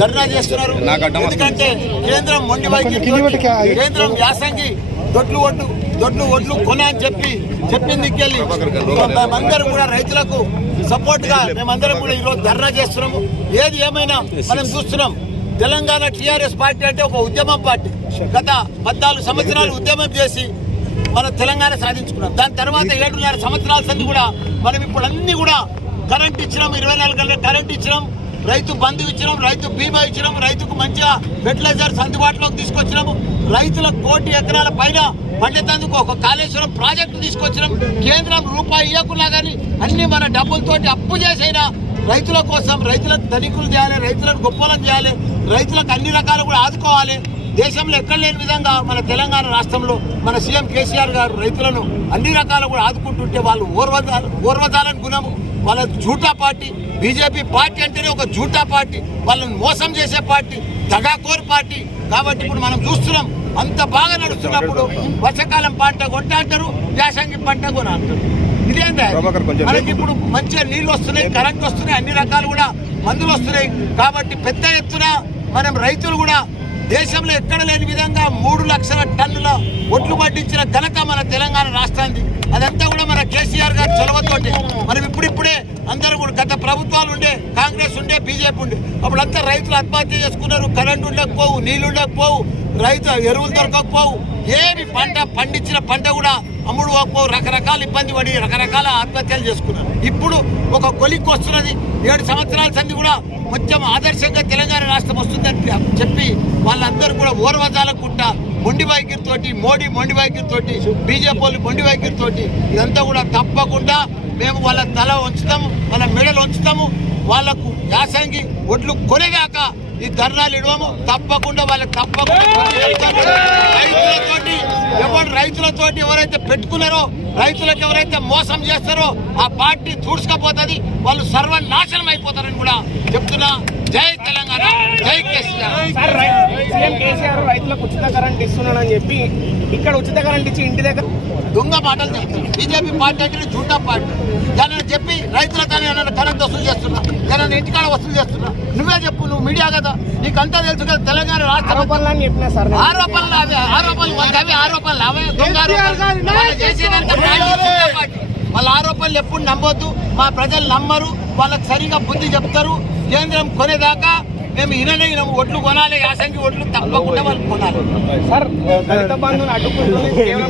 ధర్నా చేస్తున్నారు. ఎందుకంటే కేంద్రం మొండి వైఖరి, కేంద్రం యాసంగి దొడ్లు ఒడ్లు కొన అని చెప్పింది. మేమందరం కూడా రైతులకు సపోర్ట్ గా మేమందరం కూడా ఈరోజు ధర్నా చేస్తున్నాము. ఏది ఏమైనా మనం చూస్తున్నాం, తెలంగాణ టీఆర్ఎస్ పార్టీ అంటే ఒక ఉద్యమం పార్టీ. గత 14 సంవత్సరాలు ఉద్యమం చేసి మన తెలంగాణ సాధించుకున్నాం. దాని తర్వాత 7.5 సంవత్సరాల సంది కూడా మనం ఇప్పుడు అన్ని కూడా కరెంట్ ఇచ్చినాం, 24 గంటల కరెంట్ ఇచ్చినాం, రైతు బంధు ఇచ్చినాం, రైతు బీమా ఇచ్చినాం, రైతుకు మంచిగా ఫెర్టిలైజర్స్ అందుబాటులోకి తీసుకొచ్చినాము, రైతులకు 1 కోటి ఎకరాల పైన పండితందుకు ఒక కాళేశ్వరం ప్రాజెక్టు తీసుకొచ్చినాం. కేంద్రం రూపాయి ఇవ్వకున్నా కానీ అన్ని మన డబ్బులతోటి అప్పు చేసైనా రైతుల కోసం, రైతులకు ధనికులు చేయాలి, రైతులను గొప్పలను చేయాలి, రైతులకు అన్ని రకాలు కూడా ఆదుకోవాలి. దేశంలో ఎక్కడ లేని విధంగా మన తెలంగాణ రాష్ట్రంలో మన సీఎం కేసీఆర్ గారు రైతులను అన్ని రకాలు కూడా ఆదుకుంటుంటే వాళ్ళు ఓర్వదాలని గుణము. వాళ్ళ జూటా పార్టీ, బీజేపీ పార్టీ అంటేనే ఒక జూటా పార్టీ, వాళ్ళని మోసం చేసే పార్టీ, దగాకోర్ పార్టీ. కాబట్టి ఇప్పుడు మనం చూస్తున్నాం, అంత బాగా నడుస్తున్నప్పుడు వర్షాకాలం పంట కొంట అంటారు, యాసంగి పంట కొన అంటారు. ఇదేంటే మనకి ఇప్పుడు మంచిగా నీళ్లు వస్తున్నాయి, కరెంట్ వస్తున్నాయి, అన్ని రకాలు కూడా మందులు వస్తున్నాయి. కాబట్టి పెద్ద ఎత్తున మనం రైతులు కూడా దేశంలో ఎక్కడ లేని విధంగా 3 లక్షల టన్నుల ఒట్లు పట్టించిన ఘనత మన తెలంగాణ రాష్ట్రానికి. అదంతా కూడా మన కేసీఆర్ గారి చొరవతోటి. మనం ఇప్పుడిప్పుడే అందరూ కూడా గత ప్రభుత్వాలు ఉండే, కాంగ్రెస్ ఉండే, బీజేపీ ఉండే, అప్పుడంతా రైతులు ఆత్మహత్య చేసుకున్నారు. కరెంట్ ఉండకపోవు, నీళ్లు ఉండకపోవు, రైతు ఎరువులు దొరకకపోవు, ఏమి పంట పండించిన పంట కూడా అమ్ముడు పోకపోవు, రకరకాల ఇబ్బంది పడి రకరకాల ఆత్మహత్యలు చేసుకున్నారు. ఇప్పుడు ఒక కొలిక్కి వస్తున్నది. 7 సంవత్సరాల సంది కూడా కొంచెం ఆదర్శంగా తెలంగాణ రాష్ట్రం వస్తుందని చెప్పి వాళ్ళందరూ కూడా ఓర్వజాలకుంటా మొండి వైఖరితోటి, మోడీ మొండి వైఖరితోటి, బీజేపీ వాళ్ళు మొండి వైఖరితోటి, ఇదంతా కూడా తప్పకుండా మేము వాళ్ళ తల ఉంచుతాము, వాళ్ళ మెడలు ఉంచుతాము. వాళ్లకు యాసంగి ఒడ్లు కొనేగాక ఈ ధర్నాలు ఇవ్వము. తప్పకుండా వాళ్ళకి రైతులతోటి ఎవరైతే పెట్టుకున్నారో, రైతులకు ఎవరైతే మోసం చేస్తారో ఆ పార్టీ చూడ్చుకపోతుంది, వాళ్ళు సర్వనాశనం అయిపోతారని కూడా చెప్తున్నా. జై తెలంగాణ, జై కేసీఆర్. సీఎం కేసీఆర్ రైతులకు ఉచిత కరెంట్ ఇస్తున్నాడని చెప్పి ఇక్కడ ఉచిత కరెంట్ ఇచ్చి ఇంటి దగ్గర దొంగ మాటలు చెప్తున్నారు. బీజేపీ పార్టీ అంటే జూటా పార్టీ. దాన్ని చెప్పి రైతులతో కరెంట్ వసూలు చేస్తున్నా, దాని ఇంటికాడ వసూలు చేస్తున్నా. నువ్వే చెప్పు, నువ్వు మీడియా కదా, నీకంతా తెలుసు కదా. తెలంగాణ రాష్ట్ర ఆరోపణలు అని చెప్పినా సార్, ఆరోపణలు అవే దొంగ ఆరోపణలు చేసేదంతా వాళ్ళ ఆరోపణలు ఎప్పుడు నమ్మొద్దు. మా ప్రజలు నమ్మరు, వాళ్ళకి సరిగా బుద్ధి చెప్తారు. కేంద్రం కొనేదాకా మేము ఇనము. ఒడ్లు కొనాలి, యాసంగి ఒడ్లు తప్పకుండా వాళ్ళు కొనాలి. సార్ దళిత బంధువులు అడ్డుకుంటుంది కేవలం